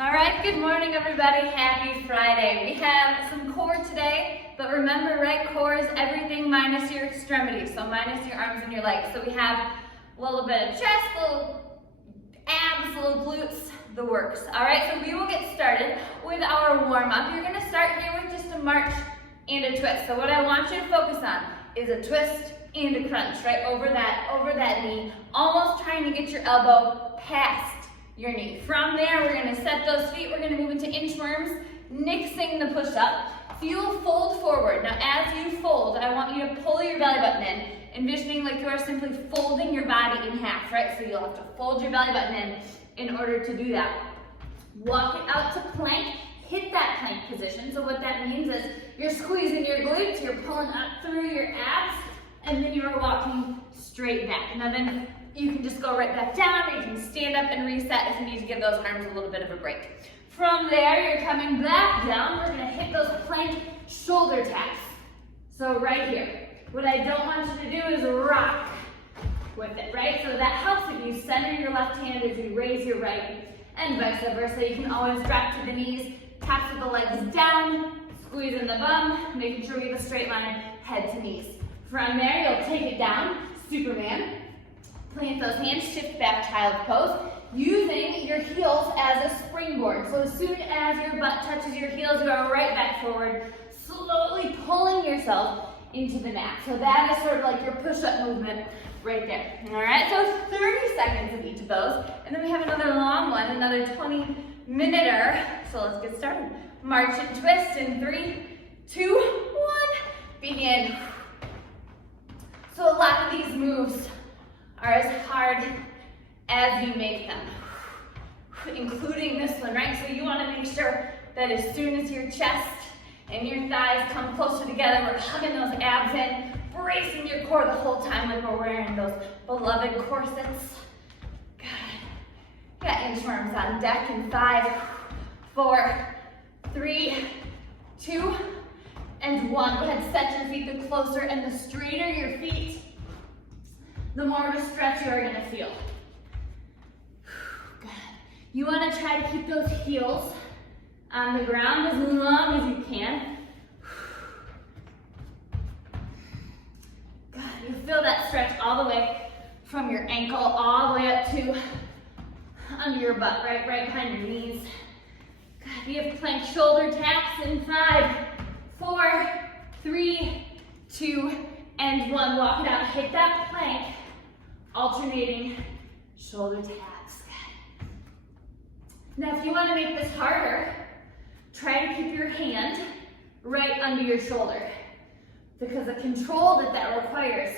All right, good morning everybody, happy Friday. We have some core today, but remember, right, core is everything minus your extremities, so minus your arms and your legs. So we have a little bit of chest, little abs, little glutes, the works. All right, so we will get started with our warm-up. You're gonna start here with just a march and a twist. So what I want you to focus on is a twist and a crunch, right, over that knee, almost trying to get your elbow past your knee. From there, we're gonna set those feet. We're gonna move into inchworms, nixing the push-up. So you'll fold forward. Now, as you fold, I want you to pull your belly button in, envisioning like you are simply folding your body in half, right? So you'll have to fold your belly button in order to do that. Walk it out to plank, hit that plank position. So what that means is you're squeezing your glutes, you're pulling up through your abs, and then you're walking straight back. Now then, you can just go right back down, or you can stand up and reset if you need to give those arms a little bit of a break. From there, you're coming back down. We're gonna hit those plank shoulder taps. So right here. What I don't want you to do is rock with it, right? So that helps if you center your left hand as you raise your right, and vice versa. You can always drop to the knees, taps with the legs down, squeeze in the bum, making sure we have a straight line, head to knees. From there, you'll take it down, Superman. Plant those hands, shift back, child pose, using your heels as a springboard. So as soon as your butt touches your heels, you go right back forward, slowly pulling yourself into the mat. So that is sort of like your push-up movement right there. All right, so 30 seconds of each of those. And then we have another long one, another 20-minute-er. So let's get started. March and twist in 3, 2, 1, begin. So a lot of these moves are as hard as you make them, including this one, right? So you want to make sure that as soon as your chest and your thighs come closer together, we're hugging those abs in, bracing your core the whole time like we're wearing those beloved corsets. Good. Got inchworms on deck in 5, 4, 3, 2, and 1. Go ahead, set your feet the closer and the straighter your feet, the more of a stretch you are gonna feel. Good. You wanna try to keep those heels on the ground as long as you can. Good. You feel that stretch all the way from your ankle all the way up to under your butt, right behind your knees. Good. You have plank shoulder taps in 5, 4, 3, 2, and 1. Walk it out, hit that plank. Alternating shoulder taps. Now, if you want to make this harder, try to keep your hand right under your shoulder, because the control that requires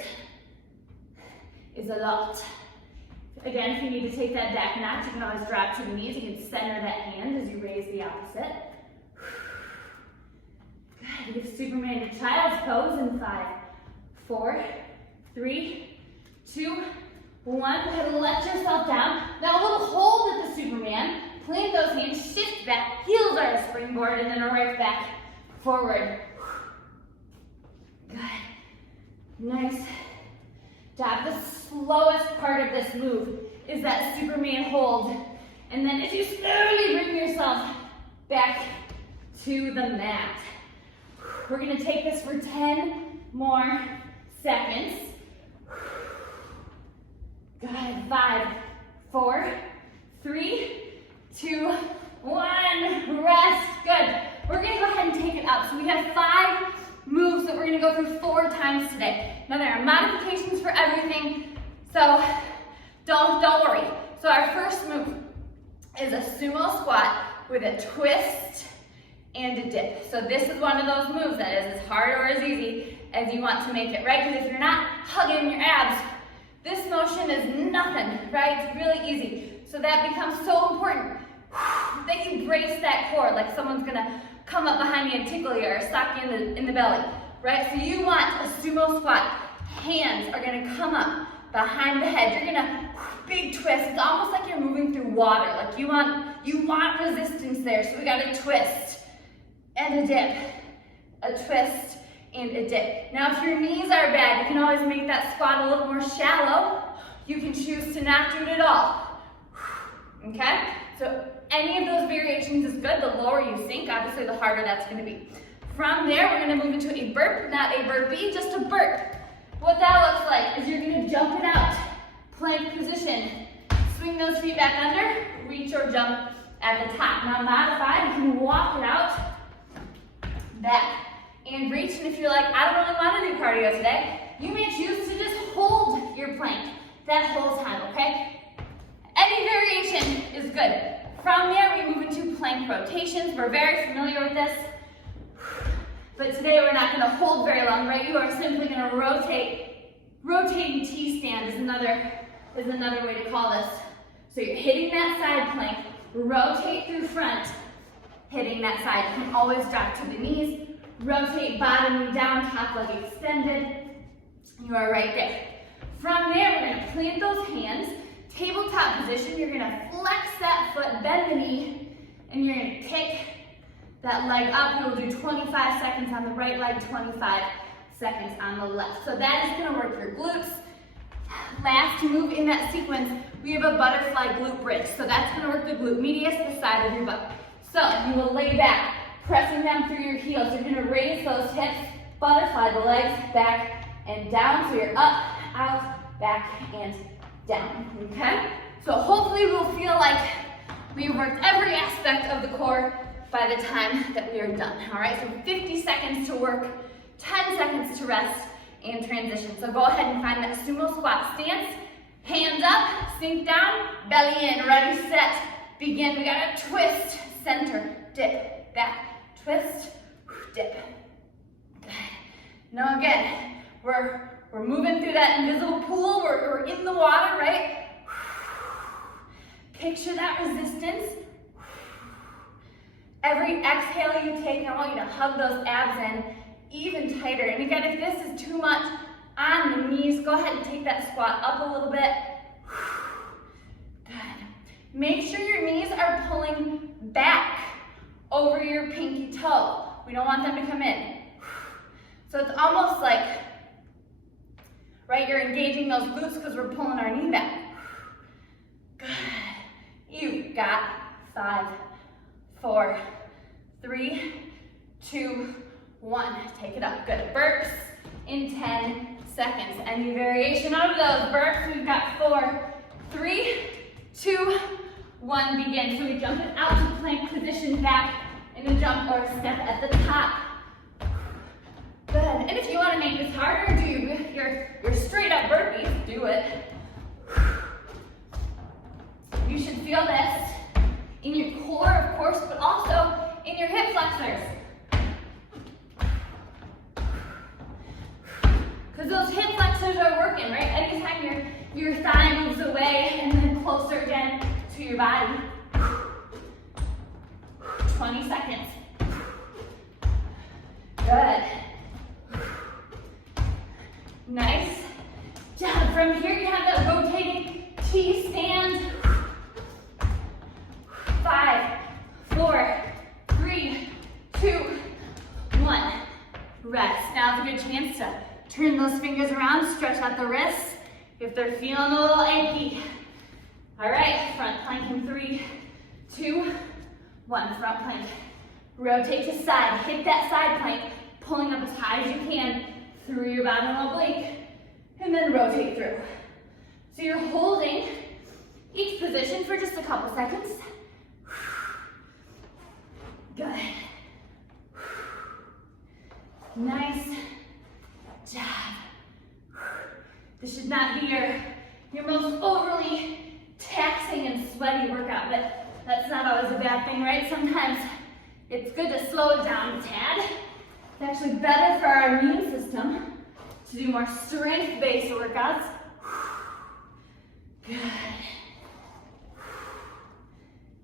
is a lot. Again, if you need to take that back notch, you can always drop to the knees. You can center that hand as you raise the opposite. Good. You have Superman to child's pose in 5, 4, 3, 2, 1. Go ahead and let yourself down. Now a little hold at the Superman. Plant those hands, shift back, heels are a springboard, and then right back forward. Good. Nice job. The slowest part of this move is that Superman hold. And then as you slowly bring yourself back to the mat. We're gonna take this for 10 more seconds. Good. 5, 4, 3, 2, 1. Rest. Good. We're going to go ahead and take it up. So we have 5 moves that we're going to go through 4 times today. Now there are modifications for everything, so don't worry. So our first move is a sumo squat with a twist and a dip. So this is one of those moves that is as hard or as easy as you want to make it, right? Because if you're not hugging your abs, this motion is nothing, right? It's really easy. So that becomes so important that you brace that core, like someone's gonna come up behind you and tickle you or sock you in the belly, right? So you want a sumo squat. Hands are gonna come up behind the head. You're gonna big twist. It's almost like you're moving through water. Like you want resistance there. So we got a twist and a dip, a twist and a dip. Now if your knees are bad, you can always make that squat a little more shallow. You can choose to not do it at all. okay? So any of those variations is good. The lower you sink, obviously the harder that's gonna be. From there, we're gonna move into a burp, not a burpee, just a burp. What that looks like is you're gonna jump it out, plank position, swing those feet back under, reach or jump at the top. Now modified, you can walk it out, back, and reach. And if you're like, I don't really want to do cardio today, you may choose to just hold your plank that whole time, okay? Any variation is good. From there, we move into plank rotations. We're very familiar with this, but today we're not gonna hold very long, right? You are simply gonna rotate. Rotating T-stand is another way to call this. So you're hitting that side plank, rotate through front, hitting that side. You can always drop to the knees, rotate bottom knee down, top leg extended. You are right there. From there, we're gonna plant those hands, tabletop position. You're gonna flex that foot, bend the knee, and you're gonna kick that leg up. We will do 25 seconds on the right leg, 25 seconds on the left. So that is gonna work your glutes. Last move in that sequence, we have a butterfly glute bridge. So that's gonna work the glute medius, the side of your butt. So you will lay back, pressing them through your heels. You're gonna raise those hips, butterfly the legs back and down. So you're up, out, back, and down, okay? So hopefully we'll feel like we've worked every aspect of the core by the time that we are done, all right? So 50 seconds to work, 10 seconds to rest, and transition. So go ahead and find that sumo squat stance. Hands up, sink down, belly in, ready, set, begin. We gotta twist, center, dip, back, twist, dip. Good. Now again, we're moving through that invisible pool. We're in the water, right? Picture that resistance. Every exhale you take, I want you to hug those abs in even tighter. And again, if this is too much on the knees, go ahead and take that squat up a little bit. Good. Make sure your knees are pulling back over your pinky toe. We don't want them to come in. So it's almost like, right, you're engaging those glutes because we're pulling our knee back. Good. You've got 5, 4, 3, 2, 1. Take it up. Good. Burps in 10 seconds. Any variation of those burps? We've got 4, 3, 2, 1. Begin. So we jump it out to plank position, back in a jump or a step at the top. Good. And if you want to make this harder, do your straight up burpees. Do it. You should feel this in your core, of course, but also in your hip flexors. Because those hip flexors are working, right? Anytime your thigh moves away and then closer again to your body. 20 seconds. Good. Nice job. From here, you have that rotating T-stand. 5, 4, 3, 2, 1. Rest. Now's a good chance to turn those fingers around, stretch out the wrists if they're feeling a little achy. All right, front plank in 3, 2, 1. Front plank. Rotate to side. Hit that side plank, pulling up as high as you can through your bottom oblique, and then rotate through. So you're holding each position for just a couple seconds. Good. Nice job. This should not be your most overly taxing and sweaty workout, but that's not always a bad thing, right? Sometimes it's good to slow it down a tad. It's actually better for our immune system to do more strength-based workouts. Good.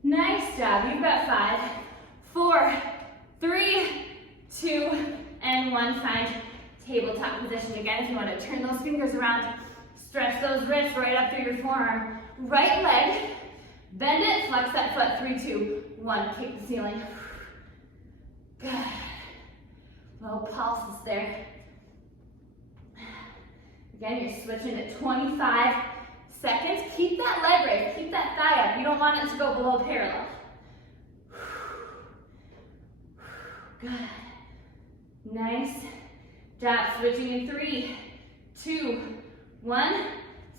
Nice job. You've got 5, 4, 3, 2, and 1. Find tabletop position. Again, if you want to turn those fingers around, stretch those wrists right up through your forearm. Right leg, bend it, flex that foot. 3, 2, 1. Kick the ceiling. Good. Little pulses there. Again, you're switching to 25 seconds. Keep that leg raised, keep that thigh up. You don't want it to go below parallel. Good. Nice job. Switching in 3, 2, 1.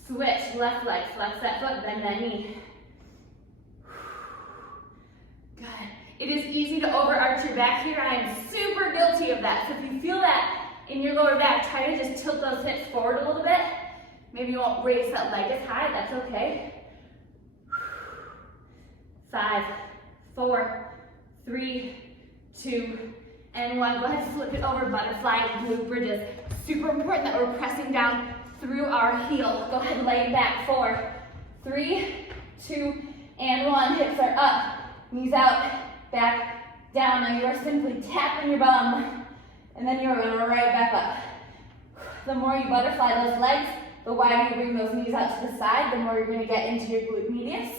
Switch, left leg, flex that foot, bend that knee. Good. It is easy to overarch your back here. I am super guilty of that. So if you feel that in your lower back, try to just tilt those hips forward a little bit. Maybe you won't raise that leg as high, that's okay. 5, 4, 3, 2, and 1. Go ahead and flip it over, butterfly and glute bridges. Super important that we're pressing down through our heel. Go ahead and lay it back. 4, 3, 2, and 1. Hips are up, knees out, back, down. Now you are simply tapping your bum, and then you're going right back up. The more you butterfly those legs, the wider you bring those knees out to the side, the more you're going to get into your glute medius,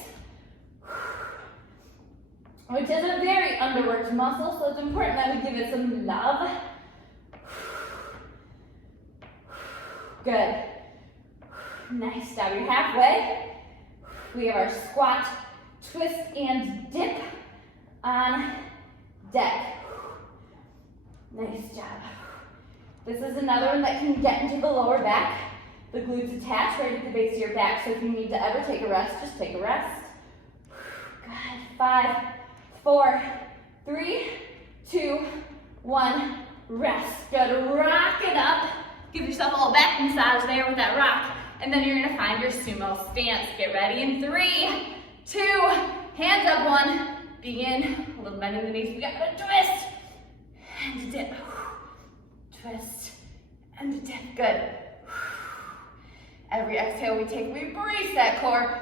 which is a very underworked muscle, so it's important that we give it some love. Good. Nice job. You're halfway. We have our squat, twist, and dip on deck. Nice job. This is another one that can get into the lower back. The glutes attach right at the base of your back, so if you need to ever take a rest, just take a rest. Good. 5, 4, 3, 2, 1. Rest. Good. Rock it up. Give yourself a little back massage there with that rock. And then you're going to find your sumo stance. Get ready in 3, 2, hands up, 1. Begin. A little bend in the knees. We got a twist and a dip. Twist and a dip. Good. Every exhale we take, we brace that core.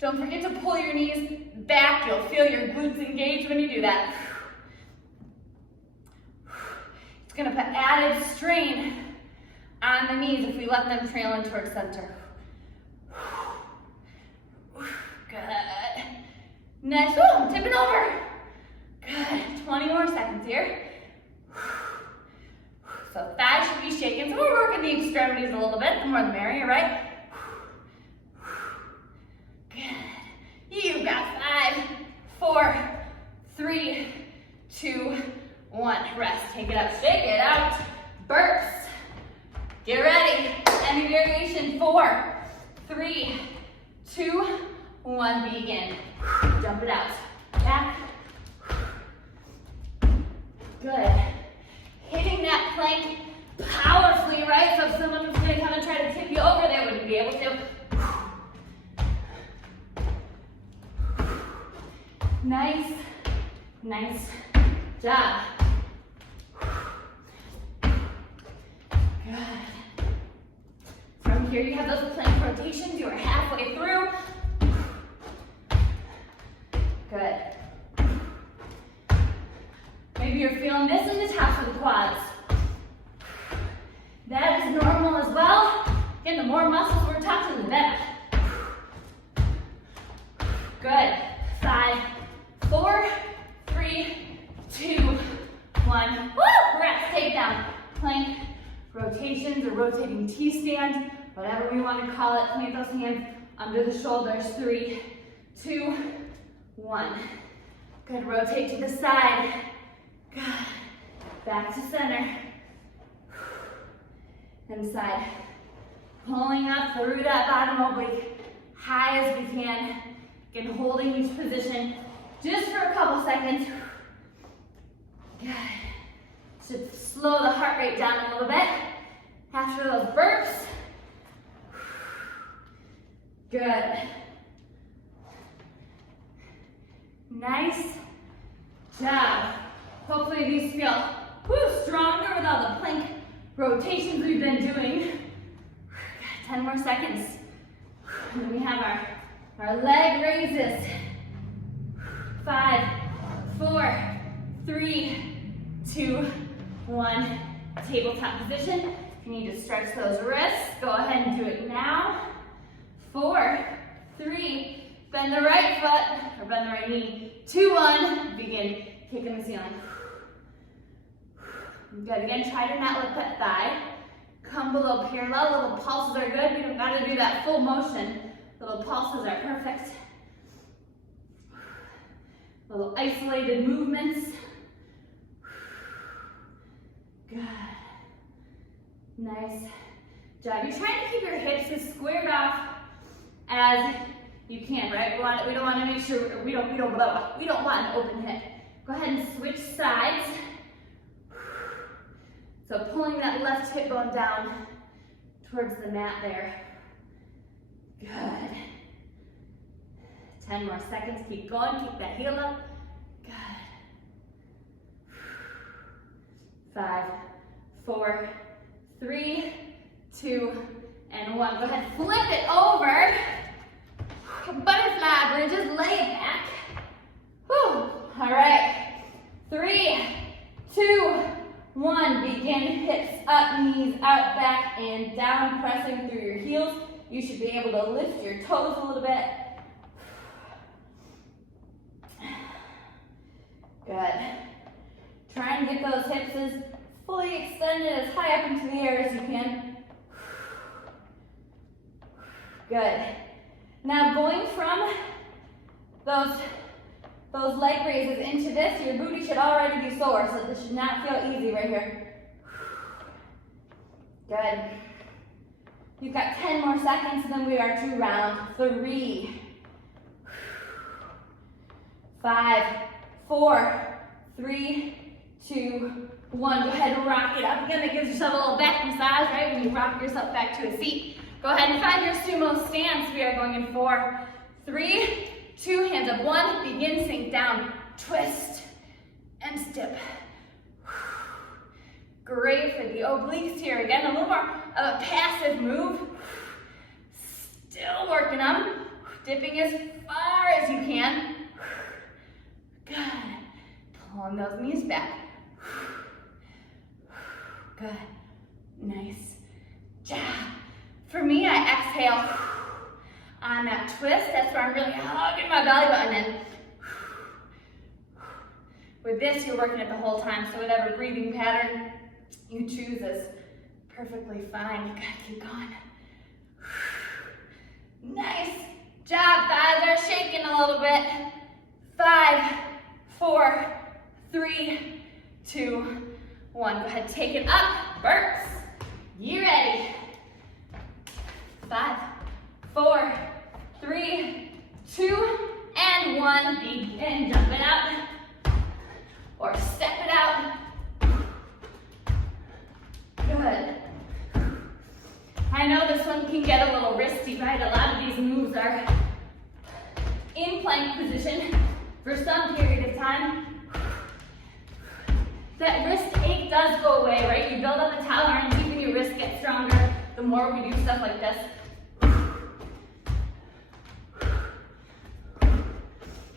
Don't forget to pull your knees back. You'll feel your glutes engage when you do that. It's going to put added strain on the knees if we let them trail in towards center. Good. Next, I'm tipping over. Good. 20 more seconds here. So thighs should be shaking. So we're working the extremities a little bit. The more the merrier, right? Good. You've got 5, 4, 3, 2, 1. Rest. Take it up. Shake it out. Burps. Get ready. Any variation. 4, 3, 2, 1. Begin. Jump it out. Back. Good. Hitting that plank powerfully, right? So if someone was going to come and try to tip you over, they wouldn't be able to. Nice, nice job. Good. From here, you have those plank rotations. You are halfway through. Good. Maybe you're feeling this in the tops of the quads. That is normal as well. Again, the more muscles we're touching, the better. Good. 5, 4, 3, 2, 1. Woo! Rest. Take down. Plank rotations or rotating T-stand, whatever we want to call it. Plant those hands under the shoulders. 3, 2, 1. Good. Rotate to the side. Good. Back to center. Inside. Pulling up through that bottom oblique. High as we can. Again, holding each position just for a couple seconds. Good. Should slow the heart rate down a little bit after those burps. Good. Nice job. Hopefully these feel stronger with all the plank rotations we've been doing. 10 more seconds. And then we have our leg raises. 5, 4, 3, 2, 1. Tabletop position. If you need to stretch those wrists, go ahead and do it now. 4, 3, bend the right foot, or bend the right knee. 2, 1, begin kicking the ceiling. Good. Again, try to not let that thigh Come below parallel. Little pulses are good. We don't got to do that full motion. Little pulses are perfect. Little isolated movements. Good. Nice job. You're trying to keep your hips as squared off as you can, right? We don't want to make sure we don't want an open hip. Go ahead and switch sides. So pulling that left hip bone down towards the mat there. Good. 10 more seconds. Keep going. Keep that heel up. Good. 5, 4, 3, 2, and 1. Go ahead, flip it over. Butterfly bridges, lay it back. Whew. All right. 3, 2, 1. Begin hips up, knees out, back, and down, pressing through your heels. You should be able to lift your toes a little bit. Good. Try and get those hips as fully extended, as high up into the air as you can. Good. Now going from those leg raises into this, your booty should already be sore, so this should not feel easy right here. Good. You've got 10 more seconds, then we are to round 3. 5, 4, 3, 2, 1. Go ahead and rock it up again. That gives yourself a little back massage, right? When you rock yourself back to a seat. Go ahead and find your sumo stance. We are going in 4, 3, 2, hands up. 1, begin, sink down, twist, and step. Great for the obliques here. Again, a little more of a passive move. Still working them. Dipping as far as you can. Good. Pulling those knees back. Good. Nice job. For me, I exhale on that twist. That's where I'm really hugging my belly button in. With this, you're working it the whole time, so whatever breathing pattern you choose is perfectly fine. You gotta keep going. Nice job. Thighs are shaking a little bit. 5, 4, 3, 2, 1. Go ahead, take it up. Burps. You ready? 5, 4, 3, 2, and 1. Begin. Jump it out. Or step it out. Good. I know this one can get a little wristy, right? A lot of these moves are in plank position for some period of time. That wrist ache does go away, right? You build up the tolerance, even your wrist gets stronger the more we do stuff like this.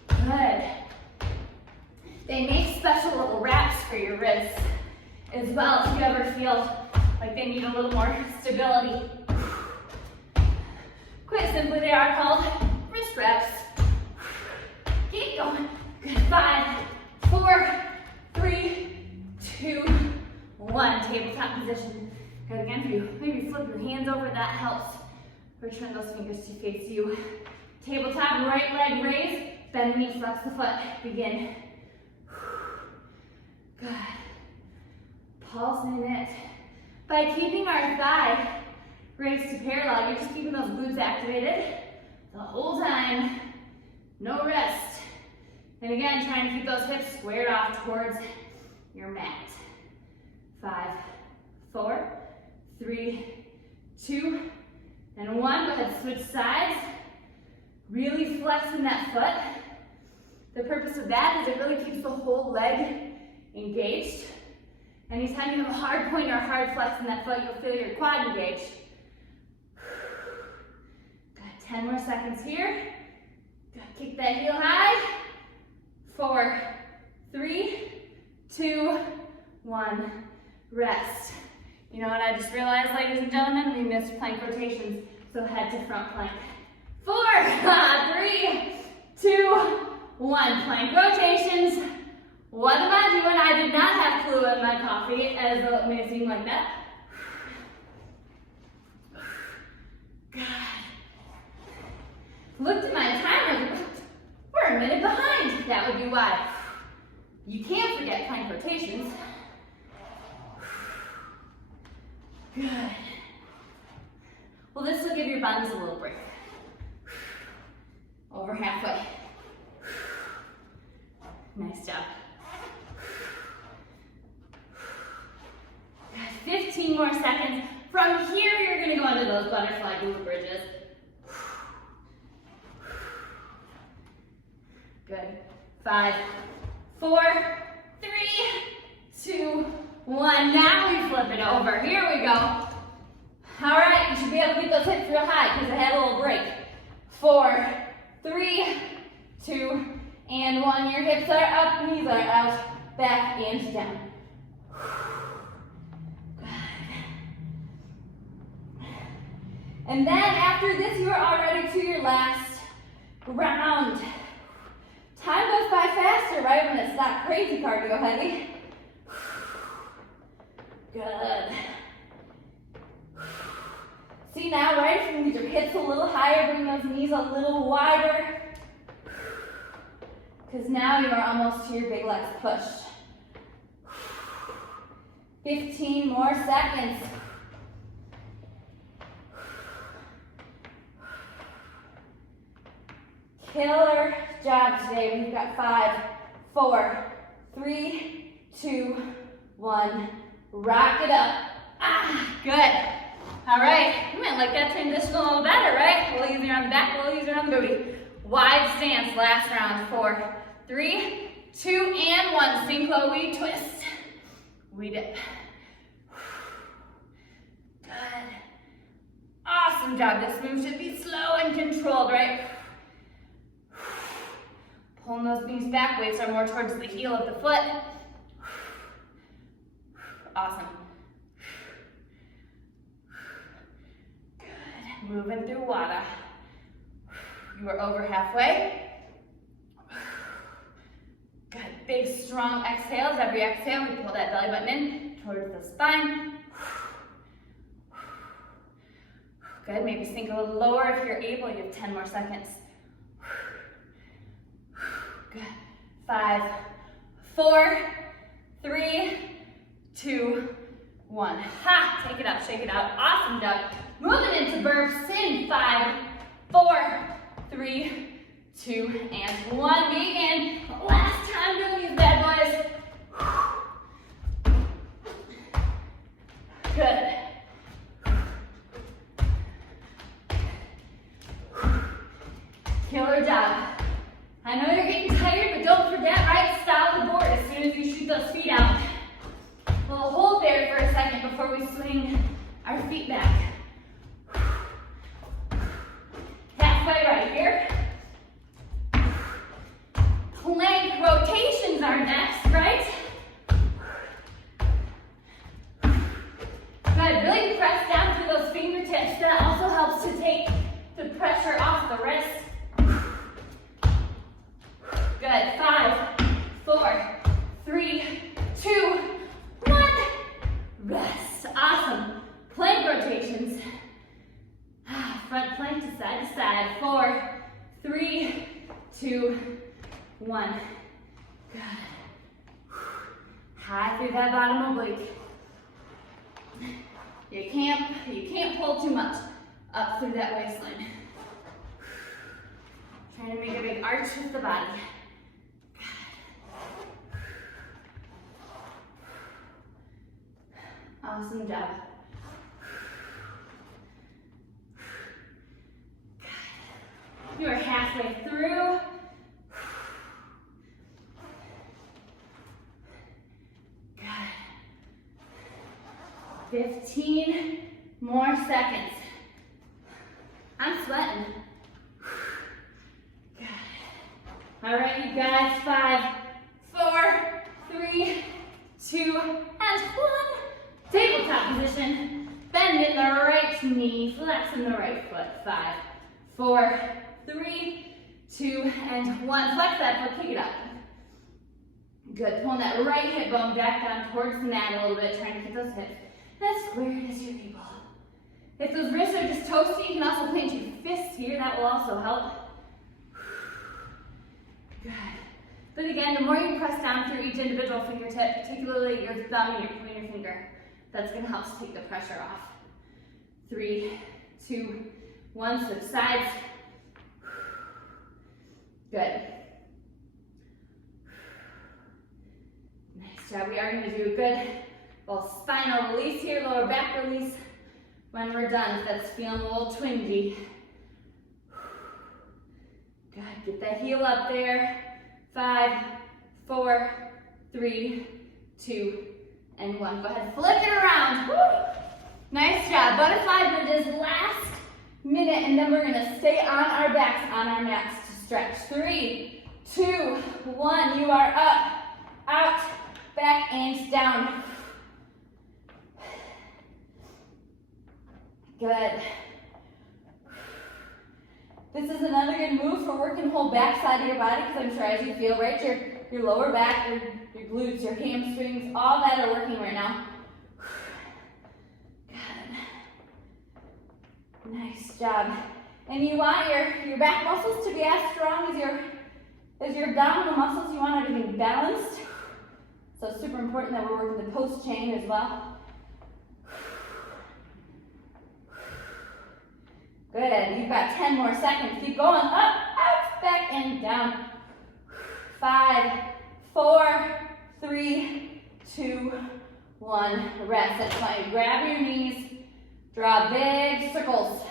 Good. They make special little wraps for your wrists as well if you ever feel like they need a little more stability. Quite simply, they are called wrist wraps. Keep going. Good. 5, 4, 3, 2, 1. Tabletop position. Good. Again, if you maybe flip your hands over, that helps. Return those fingers to face you. Tabletop, right leg raise. Bend the knee, flex the foot. Begin. Good. Pulsing it. By keeping our thigh raised to parallel, you're just keeping those glutes activated the whole time. No rest. And again, trying to keep those hips squared off towards your mat. 5, 4, 3, 2, and 1. Go ahead, switch sides. Really flexing that foot. The purpose of that is it really keeps the whole leg engaged. Anytime you have a hard point or a hard flex in that foot, you'll feel your quad engaged. Got 10 more seconds here. Got to kick that heel high. 4, 3, 2, 1. Rest. You know what I just realized, ladies and gentlemen? We missed plank rotations, so head to front plank. 4, 3, 2, 1. Plank rotations. What am I doing? I did not have Kahlua in my coffee, as it may seem like that. Looked at my timer. We're a minute behind. That would be why. You can't forget plank rotations. Good. Well, this will give your buns a little break. Over halfway. Nice job. 15 more seconds. From here, you're going to go into those butterfly glute bridges. Good. 5, 4, 3, 2, 1. Now we flip it over. Here we go. All right, you should be able to get those hips real high because I had a little break. 4, 3, 2, and 1. Your hips are up, knees are out, back and down. And then after this, you are all ready to your last round. Time goes by faster, right, when it's not crazy cardio heavy. Good. See now, right, if you can get your hips a little higher, bring those knees a little wider. Because now you are almost to your big legs pushed. 15 more seconds. Killer job today. We've got 5, 4, 3, 2, 1. Rock it up. Good. All right. You might like that transition a little better, right? A little easier on the back, a little easier on the booty. Wide stance, last round. 4, 3, 2, and 1. Synchro, we twist. We dip. Good. Awesome job. This move should be slow and controlled, right? Pulling those knees back, weights are more towards the heel of the foot. Awesome. Good. Moving through water. You are over halfway. Good. Big, strong exhales. Every exhale, we pull that belly button in towards the spine. Good. Maybe sink a little lower if you're able. You have 10 more seconds. Good. 5, 4, 3, 2, 1. Ha! Take it out, shake it out. Awesome job. Moving into burps in 5, 4, 3, 2, and 1. Begin. Last time doing these bad boys. Good. Killer job. I know you're getting tired, but don't forget, right? Style the board as soon as you shoot those feet out. We'll hold there for a second before we swing our feet back. Halfway right here. Plank rotations are next, right? Good, really press down through those fingertips. That also helps to take the pressure off the wrist. Good. 5, 4, 3, 2, 1. Rest. Awesome. Plank rotations. Front plank to side. 4, 3, 2, 1. Good. High through that bottom oblique. You can't pull too much up through that waistline. Trying to make a big arch with the body. Awesome job. You are halfway through. Good. 15 more seconds. I'm sweating. Good. All right, you guys. 5, 4, 3, 2, and 1. Tabletop position. Bend in the right knee, flex in the right foot. 5, 4, 3, 2, and 1. Flex that foot, kick it up. Good. Pulling that right hip bone back down towards the mat a little bit, trying to keep those hips as square as you're able. If those wrists are just toasty, you can also plant your fists here. That will also help. Good. But again, the more you press down through each individual fingertip, particularly your thumb and your pointer finger, that's gonna help take the pressure off. 3, 2, 1, switch sides. Good. Nice job. We are gonna do a good little spinal release here, lower back release. When we're done, if that's feeling a little twingy. Good, get that heel up there. 5, 4, 3, 2, and 1. Go ahead, flip it around. Woo. Nice job. Butterfly bridges last minute, and then we're gonna stay on our backs, on our mats to stretch. 3, 2, 1. You are up, out, back, and down. Good. This is another good move for working the whole back side of your body, because I'm sure as you feel, right, your lower back, your glutes, your hamstrings, all that are working right now. Good. Nice job. And you want your back muscles to be as strong as your abdominal muscles. You want everything balanced. So it's super important that we're working the post chain as well. Good, you've got 10 more seconds. Keep going, up, out, back, and down. 5, 4, 3, 2, 1. Rest. That's why you grab your knees, draw big circles,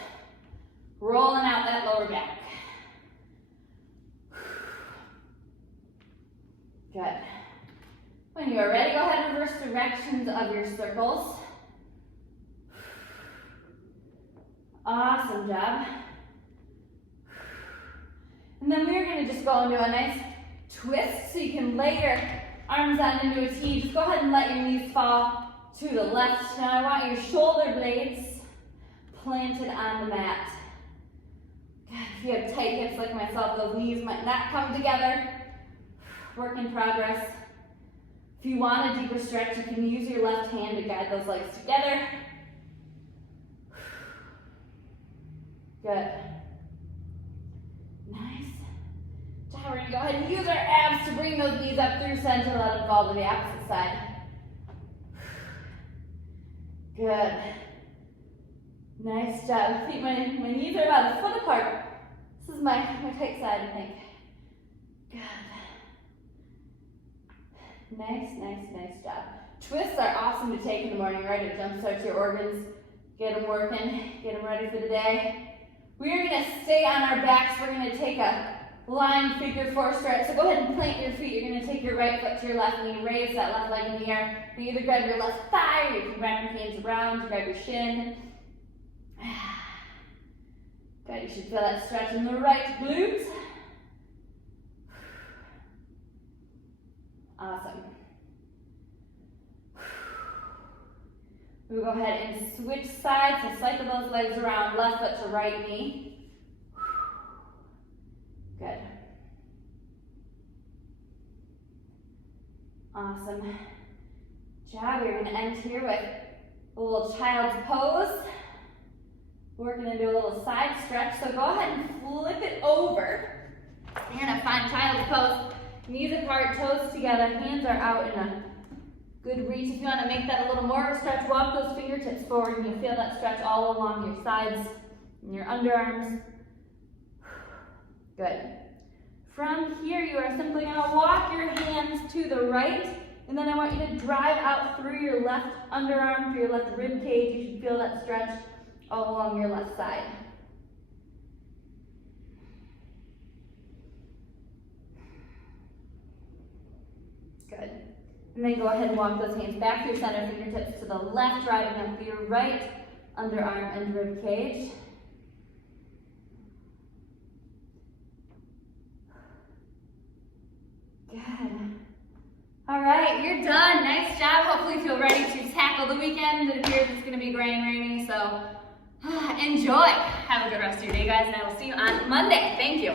rolling out that lower back. Good. When you are ready, go ahead and reverse directions of your circles. Awesome job. And then we're going to just go into a nice twist, so you can lay your arms out into a T. Just go ahead and let your knees fall to the left. Now I want your shoulder blades planted on the mat. God, if you have tight hips like myself, those knees might not come together. Work in progress. If you want a deeper stretch, you can use your left hand to guide those legs together. Good. Nice. Now we're going to go ahead and use our abs to bring those knees up through center, let them fall to the opposite side. Good. Nice job. Keep my knees are about a foot apart. This is my tight side, I think. Good. Nice, nice, nice job. Twists are awesome to take in the morning, right? It jumpstarts your organs, get them working, get them ready for the day. We're going to stay on our backs. We're going to take a lying figure 4 stretch. So go ahead and plant your feet. You're going to take your right foot to your left knee, raise that left leg in the air. You either grab your left thigh, or you can wrap your hands around, grab your shin. Good, you should feel that stretch in the right glute. Awesome. We'll go ahead and switch sides, so cycle those legs around, left foot to right knee. Good. Awesome job. We're going to end here with a little child's pose. Working into a little side stretch, so go ahead and flip it over. You're going to find child's pose. Knees apart, toes together, hands are out in a good reach. If you want to make that a little more of a stretch, walk those fingertips forward and you'll feel that stretch all along your sides and your underarms. Good. From here, you are simply going to walk your hands to the right, and then I want you to drive out through your left underarm, through your left rib cage. You should feel that stretch all along your left side. Good. And then go ahead and walk those hands back through center, fingertips to the left, driving them through your right underarm and rib cage. Good. All right, you're done. Nice job. Hopefully you feel ready to tackle the weekend. It appears it's going to be gray and rainy, so enjoy. Have a good rest of your day, guys, and I will see you on Monday. Thank you.